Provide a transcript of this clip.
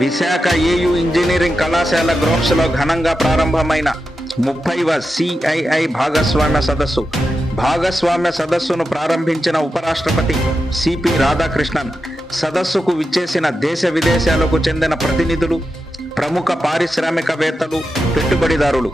Visakha AU engineering కళాశాల గ్రౌండ్స్లో ఘనంగా ప్రారంభమైన 30వ సిఐఐ భాగస్వామ్య సదస్సును ప్రారంభించిన ఉపరాష్ట్రపతి సిపి రాధాకృష్ణన్ సదస్సుకు విచ్చేసిన దేశ విదేశాలకు చెందిన ప్రతినిధులు, ప్రముఖ పారిశ్రామికవేత్తలు, పెట్టుబడిదారులు